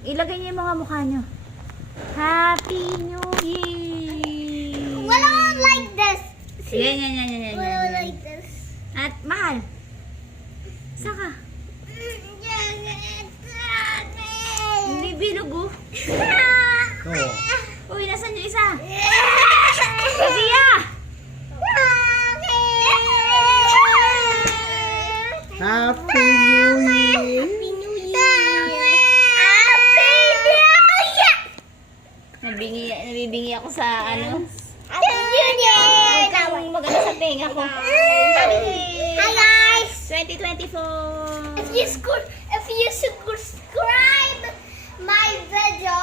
Ilagay niyo yung mga mukha niyo. Happy New Year! What I like this? Yan. What I like this? At mahal. Saka. Hindi bilog oh. Uy, nasan yung isa? Sabiya! Happy New Year! Nabibingi ako sa ano. Happy New Year! Huwag kang magano sa tenga ko. Hi guys! 2024! If you subscribe my video,